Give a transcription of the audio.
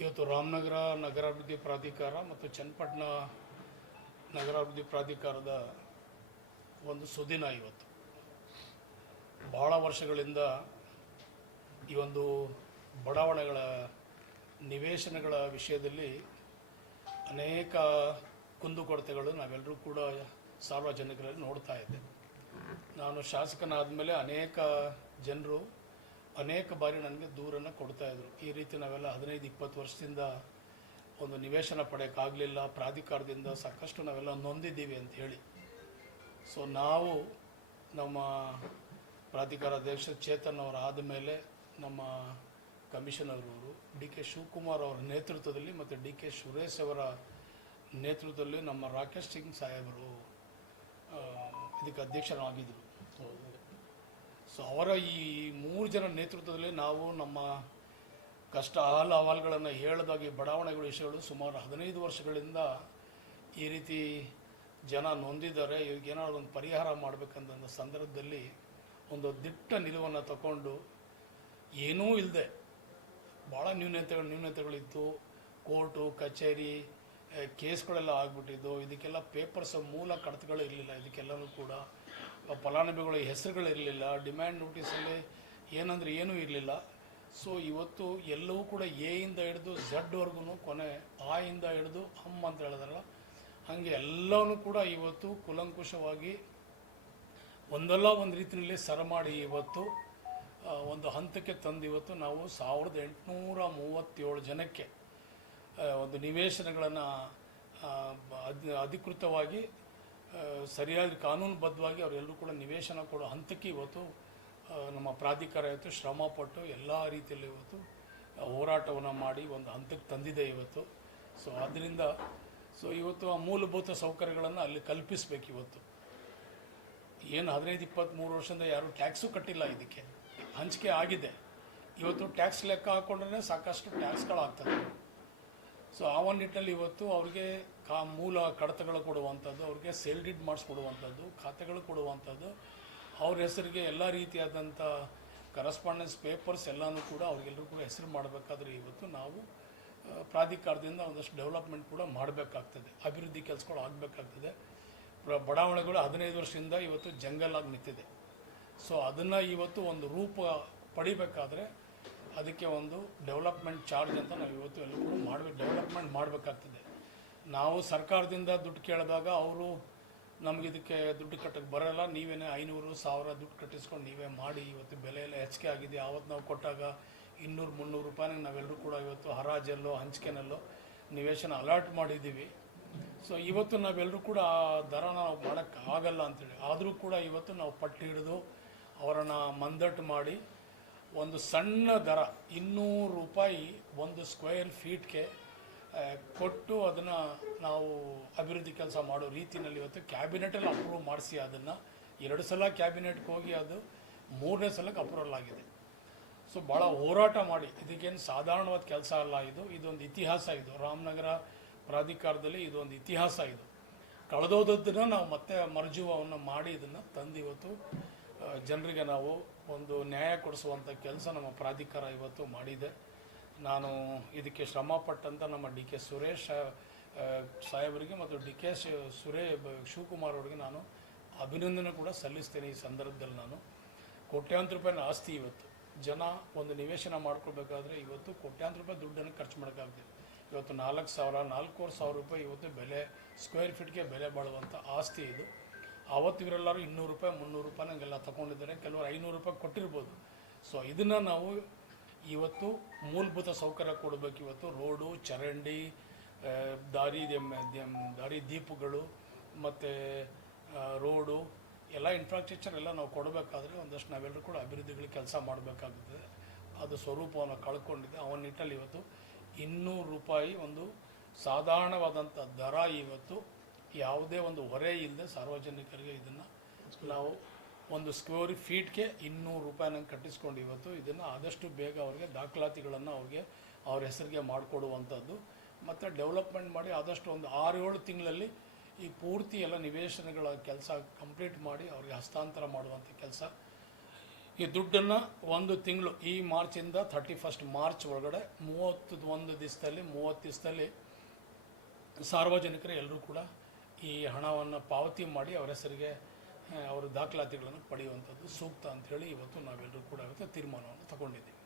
ಇವತ್ತು ರಾಮನಗರ ನಗರಾಭಿವೃದ್ಧಿ ಪ್ರಾಧಿಕಾರ ಮತ್ತು ಚನ್ನಪಟ್ಟಣ ನಗರಾಭಿವೃದ್ಧಿ ಪ್ರಾಧಿಕಾರದ ಒಂದು ಸುದಿನ ಇವತ್ತು. ಭಾಳ ವರ್ಷಗಳಿಂದ ಈ ಒಂದು ಬಡಾವಣೆಗಳ ನಿವೇಶನಗಳ ವಿಷಯದಲ್ಲಿ ಅನೇಕ ಕುಂದುಕೊರತೆಗಳು ನಾವೆಲ್ಲರೂ ಕೂಡ ಸಾರ್ವಜನಿಕರಲ್ಲಿ ನೋಡ್ತಾ ಇದ್ದೆ ನಾನು ಶಾಸಕನಾದ ಮೇಲೆ ಅನೇಕ ಜನರು ಅನೇಕ ಬಾರಿ ನನಗೆ ದೂರನ್ನು ಕೊಡ್ತಾ ಇದ್ರು. ಈ ರೀತಿ ನಾವೆಲ್ಲ ಹದಿನೈದು, ಇಪ್ಪತ್ತು ವರ್ಷದಿಂದ ಒಂದು ನಿವೇಶನ ಪಡೆಯೋಕ್ಕಾಗಲಿಲ್ಲ ಪ್ರಾಧಿಕಾರದಿಂದ ಸಾಕಷ್ಟು ನಾವೆಲ್ಲ ನೊಂದಿದ್ದೀವಿ ಅಂತ ಹೇಳಿ. ಸೊ ನಾವು ನಮ್ಮ ಪ್ರಾಧಿಕಾರ ಅಧ್ಯಕ್ಷ ಚೇತನ್ ಅವರು ಆದಮೇಲೆ ನಮ್ಮ ಕಮಿಷನರ್ ಅವರು, ಡಿ ಕೆ ಶಿವಕುಮಾರ್ ಅವರ ನೇತೃತ್ವದಲ್ಲಿ ಮತ್ತು ಡಿ ಕೆ ಸುರೇಶ್ ಅವರ ನೇತೃತ್ವದಲ್ಲಿ ನಮ್ಮ ರಾಕೇಶ್ ಸಿಂಗ್ ಸಾಹೇಬರು ಇದಕ್ಕೆ ಅಧ್ಯಕ್ಷರಾಗಿದ್ದರು ಸೊ ಅವರ ಈ ಮೂರು ಜನ ನೇತೃತ್ವದಲ್ಲಿ ನಾವು ನಮ್ಮ ಕಷ್ಟ ಅಹಲ್ ಅಹವಾಲುಗಳನ್ನು ಹೇಳದಾಗಿ ಬಡಾವಣೆಗಳ ವಿಷಯಗಳು ಸುಮಾರು ಹದಿನೈದು ವರ್ಷಗಳಿಂದ ಈ ರೀತಿ ಜನ ನೊಂದಿದ್ದಾರೆ. ಏನಾದ್ರು ಒಂದು ಪರಿಹಾರ ಮಾಡಬೇಕಂತ ಸಂದರ್ಭದಲ್ಲಿ ಒಂದು ದಿಟ್ಟ ನಿಲುವನ್ನು ತಗೊಂಡು ಏನೂ ಇಲ್ಲದೆ ಭಾಳ ನ್ಯೂನತೆಗಳು ನ್ಯೂನತೆಗಳಿತ್ತು. ಕೋರ್ಟು, ಕಚೇರಿ ಕೇಸ್ಗಳೆಲ್ಲ ಆಗ್ಬಿಟ್ಟಿದ್ದು. ಇದಕ್ಕೆಲ್ಲ ಪೇಪರ್ಸ್ ಮೂಲ ಕಡತಗಳು ಇರಲಿಲ್ಲ. ಇದಕ್ಕೆಲ್ಲನೂ ಕೂಡ ಫಲಾನುಭವಿಗಳ ಫಲಾನುಭವಿಗಳ ಹೆಸರುಗಳಿರಲಿಲ್ಲ ಡಿಮ್ಯಾಂಡ್ ನೋಟಿಸಲ್ಲಿ ಏನಂದ್ರೆ ಏನೂ ಇರಲಿಲ್ಲ. ಸೊ ಇವತ್ತು ಎಲ್ಲವೂ ಕೂಡ ಎ ಇಂದ ಹಿಡಿದು ಝಡ್ವರೆಗೂ ಕೊನೆ ಆ ಇಂದ ಹಿಡಿದು ಹಮ್ ಅಂತ ಹೇಳಿದ್ರಲ್ಲ. ಹಾಗೆ ಎಲ್ಲವೂ ಕೂಡ ಇವತ್ತು ಕುಲಂಕುಷವಾಗಿ ಒಂದಲ್ಲ ಒಂದು ರೀತಿಯಲ್ಲಿ ಸರ ಮಾಡಿ ಇವತ್ತು ಒಂದು ಹಂತಕ್ಕೆ ತಂದು ಇವತ್ತು ನಾವು ಸಾವಿರದ ಎಂಟುನೂರ ಮೂವತ್ತೇಳು ಜನಕ್ಕೆ ಒಂದು ನಿವೇಶನಗಳನ್ನು ಅಧಿಕೃತವಾಗಿ ಸರಿಯಾದ ಕಾನೂನುಬದ್ಧವಾಗಿ ಅವರೆಲ್ಲರೂ ಕೂಡ ನಿವೇಶನ ಕೊಡೋ ಹಂತಕ್ಕೆ ಇವತ್ತು ನಮ್ಮ ಪ್ರಾಧಿಕಾರ ಇವತ್ತು ಶ್ರಮಪಟ್ಟು ಎಲ್ಲ ರೀತಿಯಲ್ಲಿ ಇವತ್ತು ಹೋರಾಟವನ್ನು ಮಾಡಿ ಒಂದು ಹಂತಕ್ಕೆ ತಂದಿದೆ ಇವತ್ತು. ಸೊ ಅದರಿಂದ ಸೊ ಇವತ್ತು ಆ ಮೂಲಭೂತ ಸೌಕರ್ಯಗಳನ್ನು ಅಲ್ಲಿ ಕಲ್ಪಿಸಬೇಕು ಇವತ್ತು. ಏನು ಹದಿನೈದು ಇಪ್ಪತ್ತ್ಮೂರು ವರ್ಷದಿಂದ ಯಾರು ಟ್ಯಾಕ್ಸು ಕಟ್ಟಿಲ್ಲ ಇದಕ್ಕೆ. ಹಂಚಿಕೆ ಆಗಿದೆ. ಇವತ್ತು ಟ್ಯಾಕ್ಸ್ ಲೆಕ್ಕ ಹಾಕೊಂಡ್ರೆ ಸಾಕಷ್ಟು ಟ್ಯಾಕ್ಸ್ಗಳಾಗ್ತದೆ ಸೊ ಆ ಒಂದು ನಿಟ್ಟಿನಲ್ಲಿ ಇವತ್ತು ಅವ್ರಿಗೆ ಕಾ ಮೂಲ ಕಡತಗಳು ಕೊಡುವಂಥದ್ದು ಅವ್ರಿಗೆ ಸೇಲ್ ಡೀಡ್ ಮಾಡಿಸ್ಕೊಡುವಂಥದ್ದು ಖಾತೆಗಳು ಕೊಡುವಂಥದ್ದು ಅವ್ರ ಹೆಸರಿಗೆ ಎಲ್ಲ ರೀತಿಯಾದಂಥ ಕರೆಸ್ಪಾಂಡೆನ್ಸ್ ಪೇಪರ್ಸ್ ಎಲ್ಲನೂ ಕೂಡ ಅವ್ರಿಗೆಲ್ಲರೂ ಕೂಡ ಹೆಸರು ಮಾಡಬೇಕಾದ್ರೆ ಇವತ್ತು ನಾವು ಪ್ರಾಧಿಕಾರದಿಂದ ಒಂದಷ್ಟು ಡೆವಲಪ್ಮೆಂಟ್ ಕೂಡ ಮಾಡಬೇಕಾಗ್ತದೆ. ಅಭಿವೃದ್ಧಿ ಕೆಲಸಗಳು ಆಗಬೇಕಾಗ್ತದೆ. ಬಡಾವಣೆಗಳು ಹದಿನೈದು ವರ್ಷದಿಂದ ಇವತ್ತು ಜಂಗಲ್ ಆಗಿ ನಿಂತಿದೆ. ಸೊ ಅದನ್ನು ಇವತ್ತು ಒಂದು ರೂಪ ಪಡಿಬೇಕಾದ್ರೆ ಅದಕ್ಕೆ ಒಂದು ಡೆವಲಪ್ಮೆಂಟ್ ಚಾರ್ಜ್ ಅಂತ ನಾವು ಇವತ್ತು ಎಲ್ಲರೂ ಕೂಡ ಮಾಡಬೇಕು ಡೆವಲಪ್ಮೆಂಟ್ ಮಾಡಬೇಕಾಗ್ತದೆ. ನಾವು ಸರ್ಕಾರದಿಂದ ದುಡ್ಡು ಕೇಳಿದಾಗ ಅವರು ನಮಗಿದಕ್ಕೆ ದುಡ್ಡು ಕಟ್ಟಕ್ಕೆ ಬರೋಲ್ಲ, ನೀವೇನೇ ಐನೂರು ಸಾವಿರ ದುಡ್ಡು ಕಟ್ಟಿಸ್ಕೊಂಡು ನೀವೇ ಮಾಡಿ, ಇವತ್ತು ಬೆಲೆ ಎಲ್ಲ ಹೆಚ್ಚಿಗೆ ಆಗಿದೆ. ಆವತ್ತು ನಾವು ಕೊಟ್ಟಾಗ ಇನ್ನೂರು, ಮುನ್ನೂರು ರೂಪಾಯಿಗೆ ನಾವೆಲ್ಲರೂ ಕೂಡ ಇವತ್ತು ಹರಾಜಲ್ಲೋ, ಹಂಚಿಕೆನಲ್ಲೋ ನಿವೇಶನ ಅಲರ್ಟ್ ಮಾಡಿದ್ದೀವಿ. ಸೊ ಇವತ್ತು ನಾವೆಲ್ಲರೂ ಕೂಡ ಆ ದರನ ನಾವು ಮಾಡೋಕ್ಕಾಗಲ್ಲ ಅಂತೇಳಿ. ಆದರೂ ಕೂಡ ಇವತ್ತು ನಾವು ಪಟ್ಟು ಹಿಡಿದು ಅವರನ್ನು ಮಂದಟ್ಟು ಮಾಡಿ ಒಂದು ಸಣ್ಣ ದರ, ಇನ್ನೂರು ರೂಪಾಯಿ ಒಂದು ಸ್ಕ್ವೇರ್ ಫೀಟ್ಗೆ ಕೊಟ್ಟು ಅದನ್ನು ನಾವು ಅಭಿವೃದ್ಧಿ ಕೆಲಸ ಮಾಡೋ ರೀತಿಯಲ್ಲಿ ಇವತ್ತು ಕ್ಯಾಬಿನೆಟಲ್ಲಿ ಅಪ್ರೂವ್ ಮಾಡಿಸಿ ಅದನ್ನು. ಎರಡು ಸಲ ಕ್ಯಾಬಿನೆಟ್ಗೆ ಹೋಗಿ ಅದು ಮೂರನೇ ಸಲಕ್ಕೆ ಅಪ್ರೂವಲ್ ಆಗಿದೆ. ಸೊ ಭಾಳ ಹೋರಾಟ ಮಾಡಿ. ಇದಕ್ಕೇನು ಸಾಧಾರಣವಾದ ಕೆಲಸ ಅಲ್ಲ ಇದು. ಇದೊಂದು ಇತಿಹಾಸ ಇದು. ರಾಮನಗರ ಪ್ರಾಧಿಕಾರದಲ್ಲಿ ಇದೊಂದು ಇತಿಹಾಸ ಇದು. ಕಳೆದೋದನ್ನು ನಾವು ಮತ್ತೆ ಮರ್ಜುವವನ್ನು ಮಾಡಿ ಇದನ್ನು ತಂದು ಇವತ್ತು ಜನರಿಗೆ ನಾವು ಒಂದು ನ್ಯಾಯ ಕೊಡಿಸುವಂಥ ಕೆಲಸ ನಮ್ಮ ಪ್ರಾಧಿಕಾರ ಇವತ್ತು ಮಾಡಿದೆ. ನಾನು ಇದಕ್ಕೆ ಶ್ರಮಪಟ್ಟಂಥ ನಮ್ಮ ಡಿ ಕೆ ಸುರೇಶ್ ಸಾಹೇಬರಿಗೆ ಮತ್ತು ಡಿ ಕೆ ಸುರೇ ಶಿವಕುಮಾರ್ ಅವರಿಗೆ ನಾನು ಅಭಿನಂದನೆ ಕೂಡ ಸಲ್ಲಿಸ್ತೇನೆ ಈ ಸಂದರ್ಭದಲ್ಲಿ ನಾನು. ಕೋಟ್ಯಾಂತರ ರೂಪಾಯಿನ ಆಸ್ತಿ ಇವತ್ತು. ಜನ ಒಂದು ನಿವೇಶನ ಮಾಡ್ಕೊಳ್ಬೇಕಾದ್ರೆ ಇವತ್ತು ಕೋಟ್ಯಾಂತರ ರೂಪಾಯಿ ದುಡ್ಡನ್ನು ಖರ್ಚು ಮಾಡೋಕ್ಕಾಗ್ತದೆ ಇವತ್ತು ನಾಲ್ಕು ಸಾವಿರ, ನಾಲ್ಕೂವರೆ ಸಾವಿರ ರೂಪಾಯಿ ಇವತ್ತು ಬೆಲೆ ಸ್ಕ್ವೇರ್ ಫೀಟ್ಗೆ ಬೆಲೆ ಬಾಳುವಂಥ ಆಸ್ತಿ ಇದು. ಆವತ್ತು ಇವರೆಲ್ಲರೂ ಇನ್ನೂರು ರೂಪಾಯಿ, ಮುನ್ನೂರು ರೂಪಾಯಿ ನಂಗೆಲ್ಲ ತಗೊಂಡಿದ್ದಾರೆ. ಕೆಲವರು ಐನೂರು ರೂಪಾಯಿ ಕೊಟ್ಟಿರ್ಬೋದು. ಸೊ ಇದನ್ನು ನಾವು ಇವತ್ತು ಮೂಲಭೂತ ಸೌಕರ್ಯ ಕೊಡಬೇಕು. ಇವತ್ತು ರೋಡು, ಚರಂಡಿ ದಾರಿ ದಾರಿ ದೀಪಗಳು, ಮತ್ತು ರೋಡು, ಎಲ್ಲ ಇನ್ಫ್ರಾಸ್ಟ್ರಕ್ಚರ್ ಎಲ್ಲ ನಾವು ಕೊಡಬೇಕಾದ್ರೆ ಒಂದಷ್ಟು ನಾವೆಲ್ಲರೂ ಕೂಡ ಅಭಿವೃದ್ಧಿಗಳಿಗೆ ಕೆಲಸ ಮಾಡಬೇಕಾಗುತ್ತದೆ ಅದು ಸ್ವರೂಪವನ್ನು ಕಳ್ಕೊಂಡಿದೆ. ಅವನ ನಿಟ್ಟಲ್ಲಿ ಇವತ್ತು ಇನ್ನೂರು ರೂಪಾಯಿ ಒಂದು ಸಾಧಾರಣವಾದಂಥ ದರ ಇವತ್ತು ಯಾವುದೇ ಒಂದು ಹೊರೆ ಇಲ್ಲದೆ ಸಾರ್ವಜನಿಕರಿಗೆ ಇದನ್ನು ನಾವು ಒಂದು ಸ್ಕ್ವೇರ್ ಫೀಟ್ಗೆ ಇನ್ನೂರು ರೂಪಾಯಿನ ಕಟ್ಟಿಸ್ಕೊಂಡು ಇವತ್ತು ಇದನ್ನು ಆದಷ್ಟು ಬೇಗ ಅವ್ರಿಗೆ ದಾಖಲಾತಿಗಳನ್ನು ಅವ್ರಿಗೆ ಅವ್ರ ಹೆಸರಿಗೆ ಮಾಡಿಕೊಡುವಂಥದ್ದು. ಮತ್ತು ಡೆವಲಪ್ಮೆಂಟ್ ಮಾಡಿ ಆದಷ್ಟು ಒಂದು ಆರು ಏಳು ತಿಂಗಳಲ್ಲಿ ಈ ಪೂರ್ತಿ ಎಲ್ಲ ನಿವೇಶನಗಳ ಕೆಲಸ ಕಂಪ್ಲೀಟ್ ಮಾಡಿ ಅವ್ರಿಗೆ ಹಸ್ತಾಂತರ ಮಾಡುವಂಥ ಕೆಲಸ. ಈ ದುಡ್ಡನ್ನು ಒಂದು ತಿಂಗಳು ಈ ಮಾರ್ಚಿಂದ ಥರ್ಟಿ ಫಸ್ಟ್ ಮಾರ್ಚ್ ಒಳಗಡೆ ಮೂವತ್ತು ಒಂದು ದಿವಸದಲ್ಲಿ ಮೂವತ್ತು ದಿವಸದಲ್ಲಿ ಸಾರ್ವಜನಿಕರು ಎಲ್ಲರೂ ಕೂಡ ಈ ಹಣವನ್ನು ಪಾವತಿ ಮಾಡಿ ಅವರ ಹೆಸರಿಗೆ ಅವರ ದಾಖಲಾತಿಗಳನ್ನು ಪಡೆಯುವಂಥದ್ದು ಸೂಕ್ತ ಅಂಥೇಳಿ ಇವತ್ತು ನಾವೆಲ್ಲರೂ ಕೂಡ ತೀರ್ಮಾನವನ್ನು ತಗೊಂಡಿದ್ದೀವಿ.